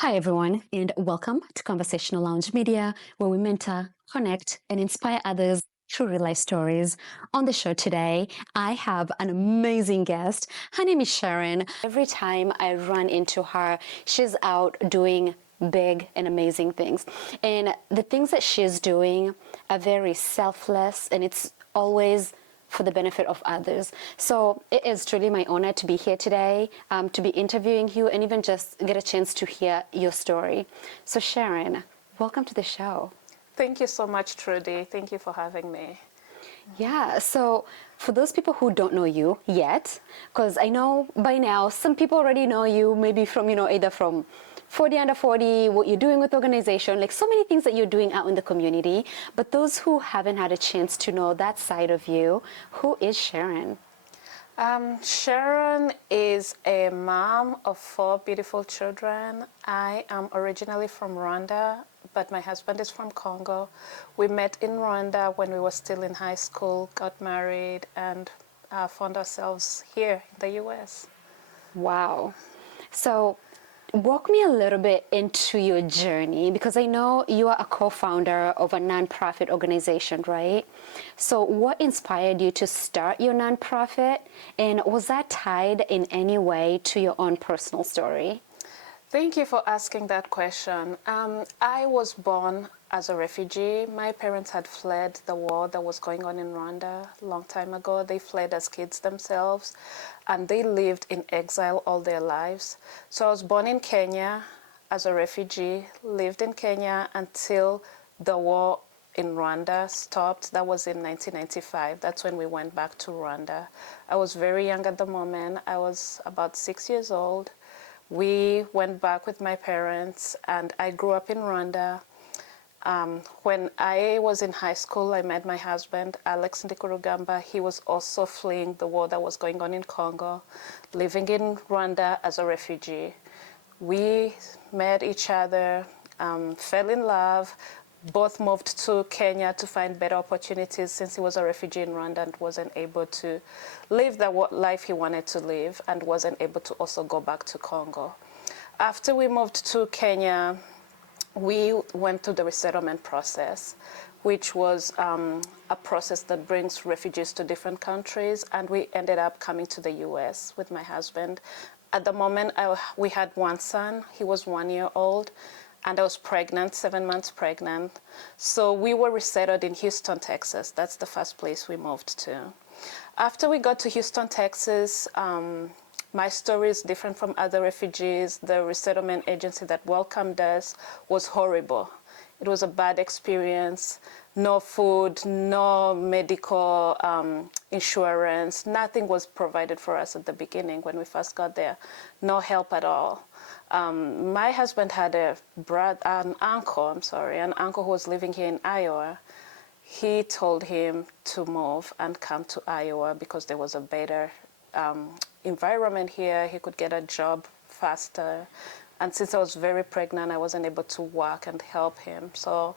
Hi, everyone, and welcome to Conversational Lounge Media, where we mentor, connect, and inspire others through real life stories. On the show today, I have an amazing guest. Her name is Sharon. Every time I run into her, she's out doing big and amazing things. And the things that she's doing are very selfless, and it's always for the benefit of others. So it is truly my honor to be here today, to be interviewing you, and even just get a chance to hear your story. So Sharon, welcome to the show. Thank you so much, Trudy. Thank you for having me. Yeah, so for those people who don't know you yet, because I know by now some people already know you, maybe from, either from 40 under 40, what you're doing with organization, like so many things that you're doing out in the community. But those who haven't had a chance to know that side of you, who is Sharon? Sharon is a mom of 4 beautiful children. I am originally from Rwanda, but my husband is from Congo. We met in Rwanda when we were still in high school, got married, and found ourselves here in the U.S. Wow. So walk me a little bit into your journey, because I know you are a co-founder of a nonprofit organization, right? So what inspired you to start your nonprofit, and was that tied in any way to your own personal story? Thank you for asking that question. I was born as a refugee. My parents had fled the war that was going on in Rwanda a long time ago. They fled as kids themselves, and they lived in exile all their lives. So I was born in Kenya as a refugee, lived in Kenya until the war in Rwanda stopped. That was in 1995. That's when we went back to Rwanda. I was very young at the moment. I was about 6 years old. We went back with my parents, and I grew up in Rwanda. When I was in high school, I met my husband, Alex Ndikurugamba. He was also fleeing the war that was going on in Congo, living in Rwanda as a refugee. We met each other, fell in love, both moved to Kenya to find better opportunities since he was a refugee in Rwanda and wasn't able to live the life he wanted to live, and wasn't able to also go back to Congo. After we moved to Kenya, we went through the resettlement process, which was a process that brings refugees to different countries, and we ended up coming to the US with my husband. At the moment, we had one son. He was 1 year old. And I was pregnant, 7 months pregnant. So we were resettled in Houston, Texas. That's the first place we moved to. After we got to Houston, Texas, my story is different from other refugees. The resettlement agency that welcomed us was horrible. It was a bad experience. No food, no medical insurance. Nothing was provided for us at the beginning when we first got there. No help at all. My husband had an uncle who was living here in Iowa. He told him to move and come to Iowa because there was a better environment here. He could get a job faster. And since I was very pregnant, I wasn't able to work and help him. So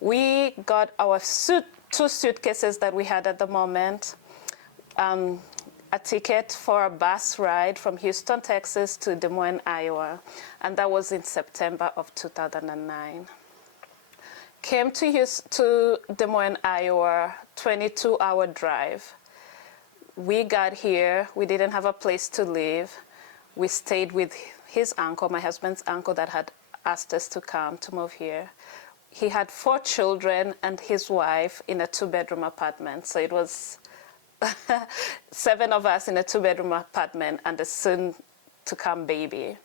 we got our 2 suitcases that we had at the moment, a ticket for a bus ride from Houston, Texas to Des Moines, Iowa. And that was in September of 2009. Came to Des Moines, Iowa, 22-hour drive. We got here. We didn't have a place to live. We stayed with his uncle, my husband's uncle, that had asked us to come to move here. He had 4 children and his wife in a 2-bedroom apartment. So it was 7 of us in a 2-bedroom apartment and a soon-to-come baby.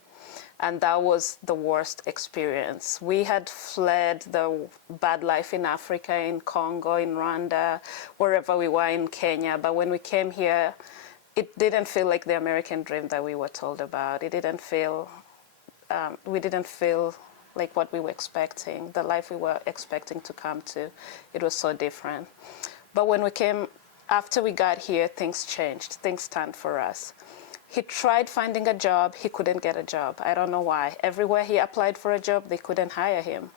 And that was the worst experience. We had fled the bad life in Africa, in Congo, in Rwanda, wherever we were in Kenya. But when we came here, it didn't feel like the American dream that we were told about. It didn't feel, we didn't feel like what we were expecting, the life we were expecting to come to. It was so different. But when we came, after we got here, things changed. Things turned for us. He tried finding a job. He couldn't get a job. I don't know why. Everywhere he applied for a job, they couldn't hire him.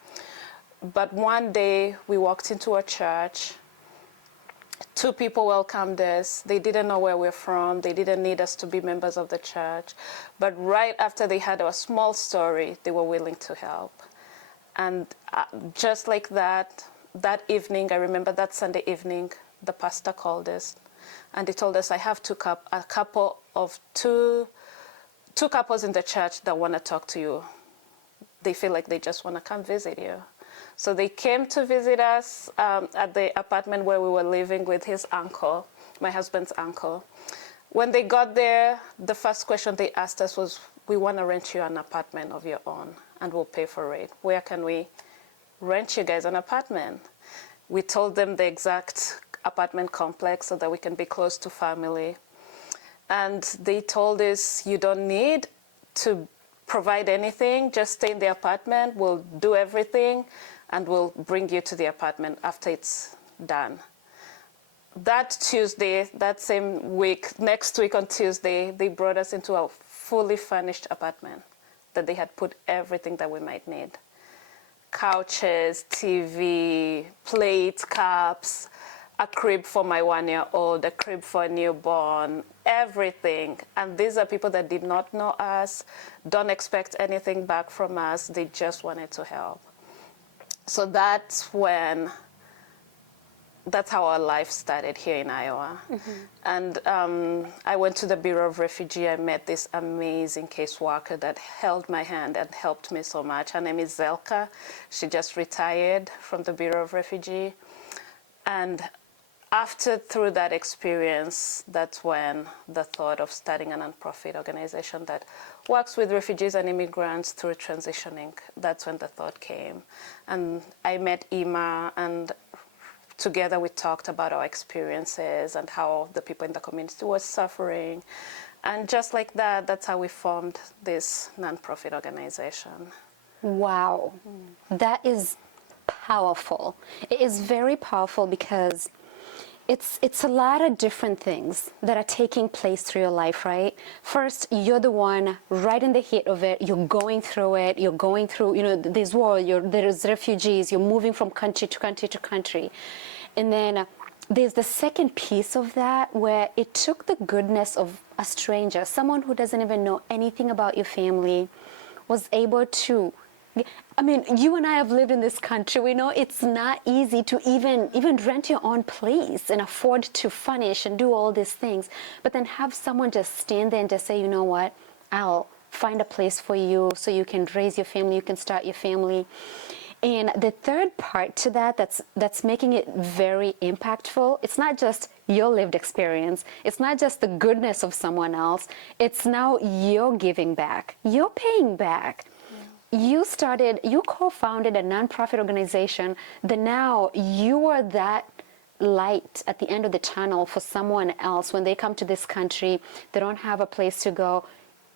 But one day, we walked into a church. Two people welcomed us. They didn't know where we're from. They didn't need us to be members of the church. But right after they had a small story, they were willing to help. And just like that, that evening, I remember that Sunday evening, the pastor called us and he told us, I have two couples in the church that want to talk to you. They feel like they just want to come visit you. So they came to visit us at the apartment where we were living with his uncle, my husband's uncle. When they got there, the first question they asked us was, we want to rent you an apartment of your own and we'll pay for it. Where can we rent you guys an apartment? We told them the exact apartment complex so that we can be close to family. And they told us, you don't need to provide anything, just stay in the apartment, we'll do everything, and we'll bring you to the apartment after it's done. That Tuesday, that same week, next week on Tuesday, they brought us into a fully furnished apartment that they had put everything that we might need. Couches, TV, plates, cups, a crib for my 1-year-old, a crib for a newborn, everything. And these are people that did not know us, don't expect anything back from us. They just wanted to help. So that's how our life started here in Iowa. Mm-hmm. And I went to the Bureau of Refugee. I met this amazing caseworker that held my hand and helped me so much. Her name is Zelka. She just retired from the Bureau of Refugee. And through that experience, that's when the thought of starting a nonprofit organization that works with refugees and immigrants through transitioning, that's when the thought came. And I met Ima, and together we talked about our experiences and how the people in the community were suffering. And just like that, that's how we formed this nonprofit organization. Wow, that is powerful. It is very powerful because it's a lot of different things that are taking place through your life, right? First, you're the one right in the heat of it. You're going through it. You're going through, this war. There's refugees. You're moving from country to country to country. And then there's the second piece of that where it took the goodness of a stranger, someone who doesn't even know anything about your family, was able to. I mean, you and I have lived in this country. We know it's not easy to even rent your own place and afford to furnish and do all these things. But then have someone just stand there and just say, you know what, I'll find a place for you so you can raise your family, you can start your family. And the third part to that's making it very impactful, it's not just your lived experience. It's not just the goodness of someone else. It's now you're giving back. You're paying back. You co-founded a nonprofit organization that now you are that light at the end of the tunnel for someone else when they come to this country, they don't have a place to go.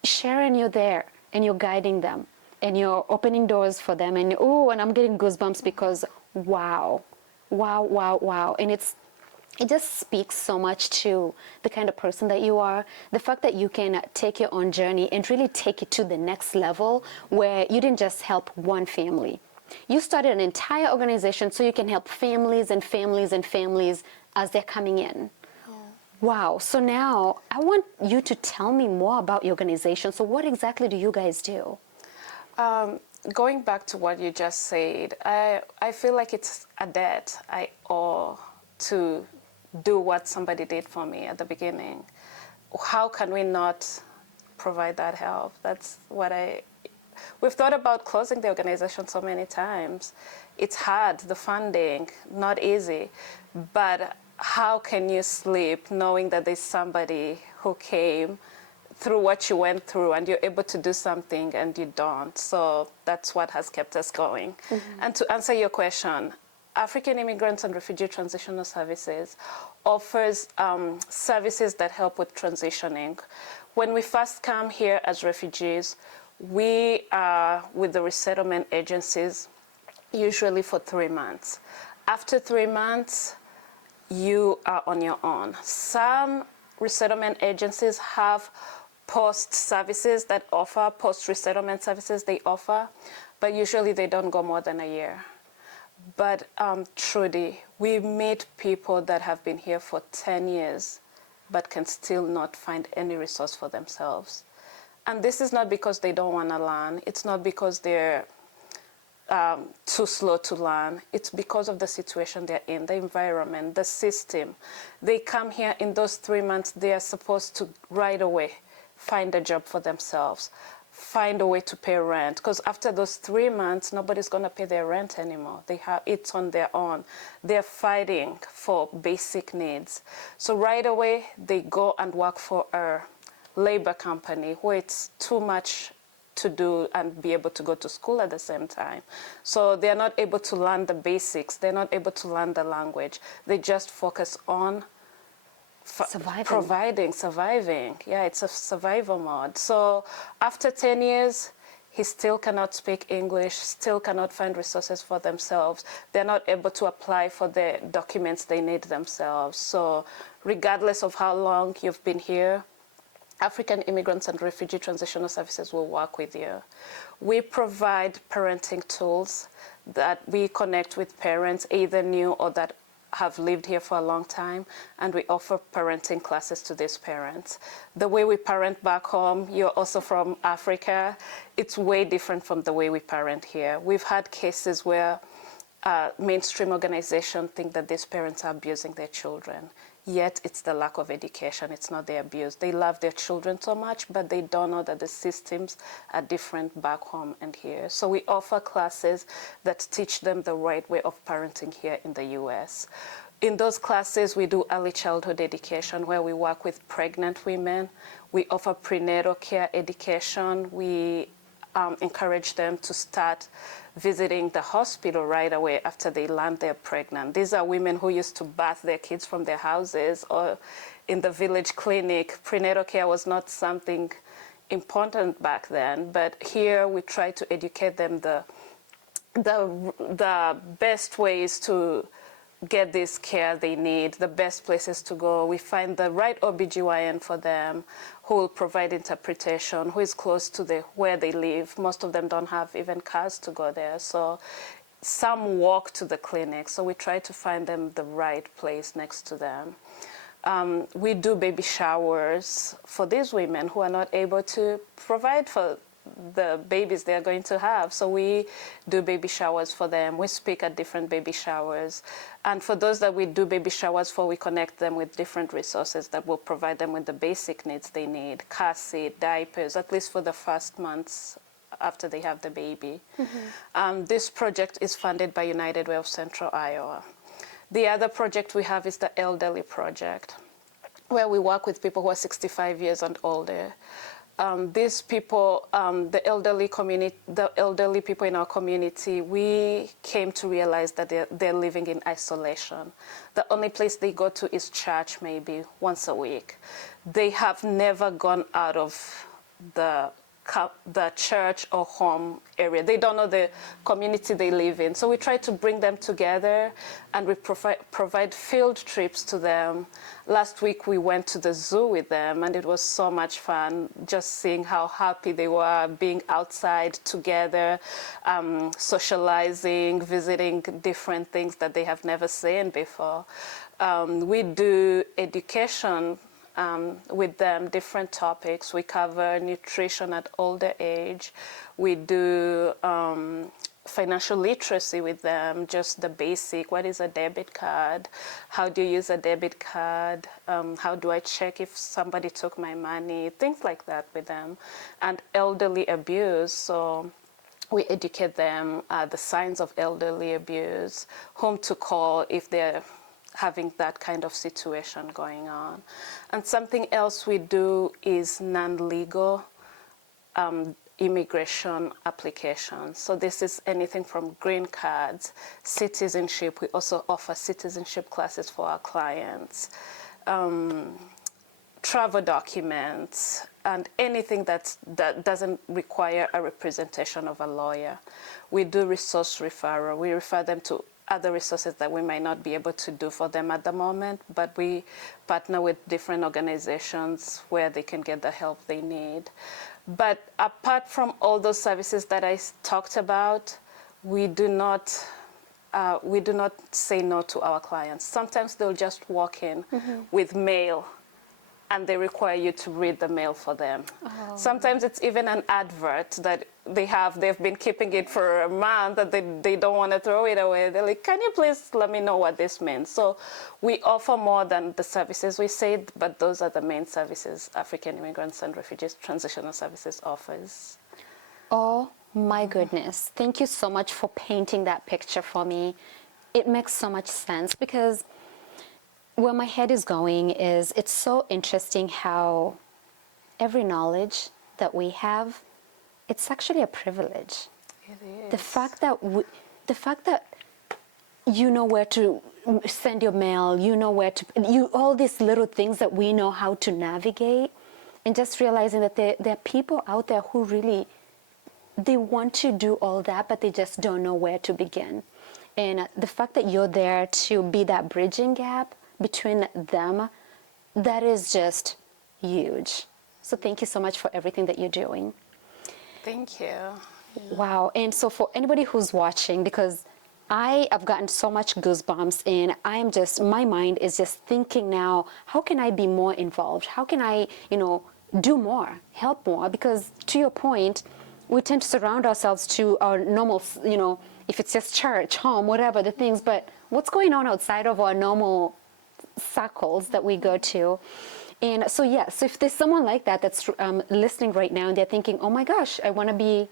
Sharon, you're there and you're guiding them and you're opening doors for them, and and I'm getting goosebumps because wow. And it just speaks so much to the kind of person that you are. The fact that you can take your own journey and really take it to the next level where you didn't just help one family. You started an entire organization so you can help families and families and families as they're coming in. Yeah. Wow. So now I want you to tell me more about your organization. So what exactly do you guys do? Going back to what you just said, I feel like it's a debt I owe to do what somebody did for me at the beginning. How can we not provide that help? That's what we've thought about closing the organization so many times. It's hard, the funding, not easy, but how can you sleep knowing that there's somebody who came through what you went through and you're able to do something and you don't? So that's what has kept us going. Mm-hmm. And to answer your question, African Immigrants and Refugee Transitional Services offers services that help with transitioning. When we first come here as refugees, we are with the resettlement agencies usually for 3 months. After 3 months, you are on your own. Some resettlement agencies have post-resettlement services they offer, but usually they don't go more than a year. But Trudy, we meet people that have been here for 10 years but can still not find any resource for themselves. And this is not because they don't want to learn. It's not because they're too slow to learn. It's because of the situation they're in, the environment, the system. They come here in those 3 months, they are supposed to right away find a job for themselves, find a way to pay rent, because after those 3 months, nobody's going to pay their rent anymore. They have it's on their own. They're fighting for basic needs. So right away, they go and work for a labor company where it's too much to do and be able to go to school at the same time. So they're not able to learn the basics. They're not able to learn the language. They just focus on surviving. Yeah, it's a survival mode. So after 10 years, he still cannot speak English, still cannot find resources for themselves. They're not able to apply for the documents they need themselves. So regardless of how long you've been here, African Immigrants and Refugee Transitional Services will work with you. We provide parenting tools that we connect with parents, either new or that have lived here for a long time, and we offer parenting classes to these parents. The way we parent back home, you're also from Africa, it's way different from the way we parent here. We've had cases where mainstream organizations think that these parents are abusing their children. Yet it's the lack of education, it's not the abuse. They love their children so much, but they don't know that the systems are different back home and here. So we offer classes that teach them the right way of parenting here in the US. In those classes, we do early childhood education where we work with pregnant women. We offer prenatal care education. We encourage them to start visiting the hospital right away after they learn they're pregnant. These are women who used to birth their kids from their houses or in the village clinic. Prenatal care was not something important back then, but here we try to educate them the best ways to get this care they need, the best places to go. We find the right OBGYN for them who will provide interpretation, who is close to where they live. Most of them don't have even cars to go there. So some walk to the clinic. So we try to find them the right place next to them. We do baby showers for these women who are not able to provide for the babies they're going to have. So we do baby showers for them. We speak at different baby showers. And for those that we do baby showers for, we connect them with different resources that will provide them with the basic needs they need. Car seat, diapers, at least for the first months after they have the baby. Mm-hmm. This project is funded by United Way of Central Iowa. The other project we have is the Elderly Project, where we work with people who are 65 years and older. These people, the elderly people in our community, we came to realize that they're living in isolation. The only place they go to is church maybe once a week. They have never gone out of the church or home area. They don't know the community they live in. So we try to bring them together and we provide field trips to them. Last week we went to the zoo with them and it was so much fun just seeing how happy they were being outside together, socializing, visiting different things that they have never seen before. We do education with them, different topics. We cover nutrition at older age. We do financial literacy with them, just the basic. What is a debit card? How do you use a debit card? How do I check if somebody took my money? Things like that with them. And elderly abuse. So we educate them the signs of elderly abuse, whom to call if they're having that kind of situation going on. And something else we do is non-legal immigration applications. So this is anything from green cards, citizenship. We also offer citizenship classes for our clients, travel documents, and anything that doesn't require a representation of a lawyer. We do resource referral. We refer them to other resources that we might not be able to do for them at the moment, but we partner with different organizations where they can get the help they need. But apart from all those services that I talked about, we do not we do not say no to our clients. Sometimes they'll just walk in with mail and they require you to read the mail for them. Oh. Sometimes it's even an advert that they've been keeping it for a month and they don't want to throw it away. They're like, can you please let me know what this means? So we offer more than the services we say, but those are the main services African Immigrants and Refugees Transitional Services offers. Oh my goodness. Thank you so much for painting that picture for me. It makes so much sense because where my head is going is it's so interesting how every knowledge that we have, it's actually a privilege. It is. The fact that you know where to send your mail, you know where to, all these little things that we know how to navigate, and just realizing that there are people out there who really, they want to do all that, but they just don't know where to begin. And the fact that you're there to be that bridging gap between them, that is just huge. So thank you so much for everything that you're doing. Thank you. Yeah. Wow. And so for anybody who's watching, because I have gotten so much goosebumps and my mind is just thinking now, how can I be more involved? How can I, do more, help more? Because to your point, we tend to surround ourselves to our normal, if it's just church, home, whatever the things, but what's going on outside of our normal circles that we go to? And so yes, if there's someone like that that's listening right now and they're thinking, oh my gosh, I want to be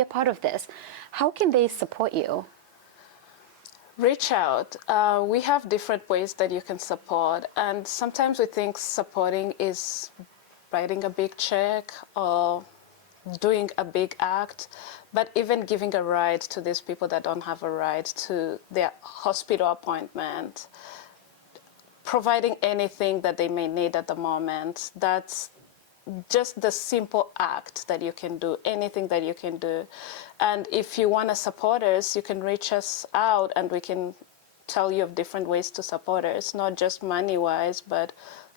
a part of this, how can they support you? Reach out. We have different ways that you can support, and sometimes we think supporting is writing a big check or doing a big act, but even giving a ride to these people that don't have a ride to their hospital appointment, providing anything that they may need at the moment, that's just the simple act that you can do, anything that you can do. And if you want to support us, you can reach us out and we can tell you of different ways to support us, not just money-wise, but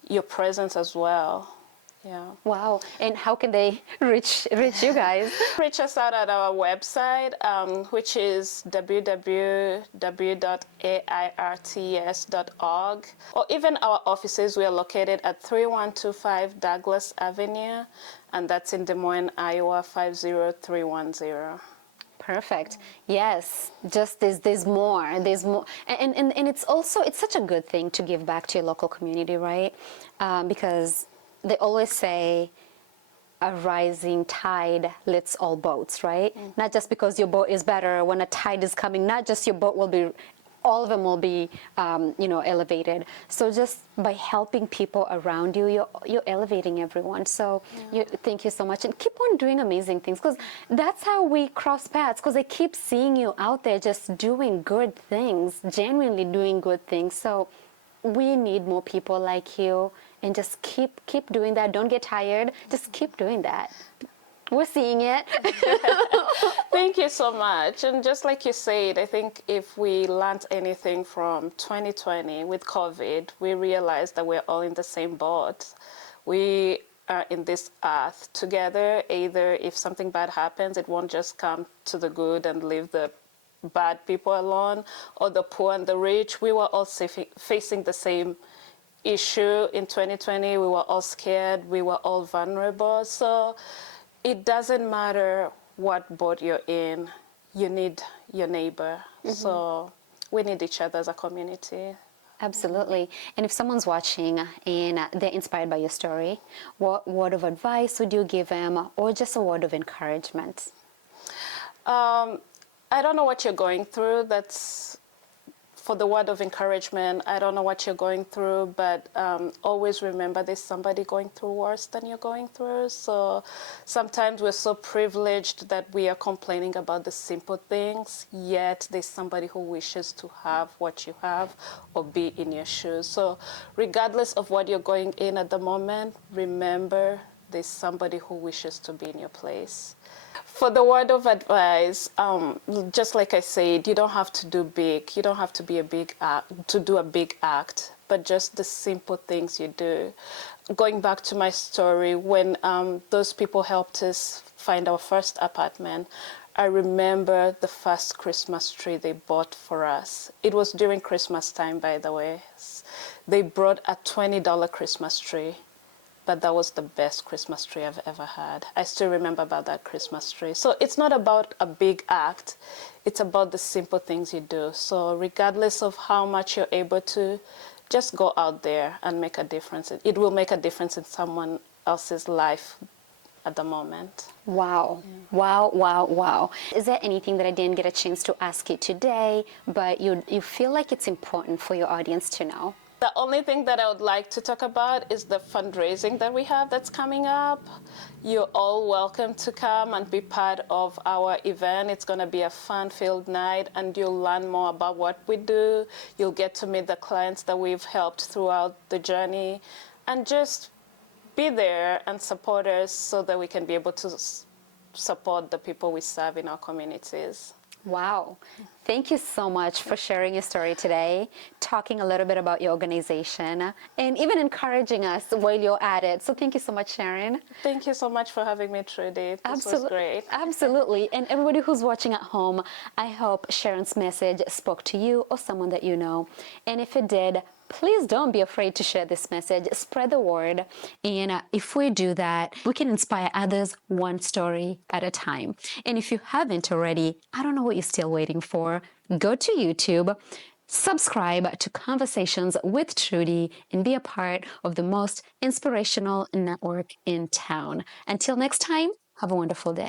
your presence as well. Yeah. Wow. And how can they reach you guys? Reach us out at our website, which is www.airts.org. Or even our offices, we are located at 3125 Douglas Avenue, and that's in Des Moines, Iowa, 50310. Perfect. Yes, just there's more, and it's such a good thing to give back to your local community, right? Because they always say a rising tide lifts all boats, right? Mm. Not just because your boat is better, when a tide is coming, not just your boat will be, all of them will be, elevated. So just by helping people around you, you're elevating everyone. So thank you so much. And keep on doing amazing things, because that's how we cross paths, because I keep seeing you out there just doing good things, genuinely doing good things. So we need more people like you. And just keep doing that. Don't get tired. Just keep doing that. We're seeing it. Thank you so much. And just like you said, I think if we learned anything from 2020 with COVID, we realized that we're all in the same boat. We are in this earth together. Either if something bad happens, it won't just come to the good and leave the bad people alone, or the poor and the rich. We were all facing the same issue in 2020. We were all scared. We were all vulnerable. So it doesn't matter what boat you're in. You need your neighbor. Mm-hmm. So we need each other as a community. Absolutely. And if someone's watching and they're inspired by your story, what word of advice would you give them, or just a word of encouragement? I don't know what you're going through. That's for the word of encouragement. I don't know what you're going through, but always remember there's somebody going through worse than you're going through. So sometimes we're so privileged that we are complaining about the simple things, yet there's somebody who wishes to have what you have or be in your shoes. So regardless of what you're going in at the moment, remember there's somebody who wishes to be in your place. For the word of advice, just like I said, you don't have to do big. You don't have to be a big act, to do a big act, but just the simple things you do. Going back to my story, when those people helped us find our first apartment, I remember the first Christmas tree they bought for us. It was during Christmas time, by the way. They brought a $20 Christmas tree, but that was the best Christmas tree I've ever had. I still remember about that Christmas tree. So it's not about a big act. It's about the simple things you do. So regardless of how much you're able to, just go out there and make a difference. It will make a difference in someone else's life at the moment. Wow. Wow, wow, wow. Is there anything that I didn't get a chance to ask you today, but you feel like it's important for your audience to know? The only thing that I would like to talk about is the fundraising that we have that's coming up. You're all welcome to come and be part of our event. It's going to be a fun-filled night, and you'll learn more about what we do. You'll get to meet the clients that we've helped throughout the journey, and just be there and support us so that we can be able to support the people we serve in our communities. Wow. Thank you so much for sharing your story today, talking a little bit about your organization, and even encouraging us while you're at it. So thank you so much, Sharon. Thank you so much for having me, Trudy. This was great. Absolutely. And everybody who's watching at home, I hope Sharon's message spoke to you or someone that you know. And if it did, please don't be afraid to share this message. Spread the word. And if we do that, we can inspire others one story at a time. And if you haven't already, I don't know what you're still waiting for. Go to YouTube, subscribe to Conversations with Trudy, and be a part of the most inspirational network in town. Until next time, have a wonderful day.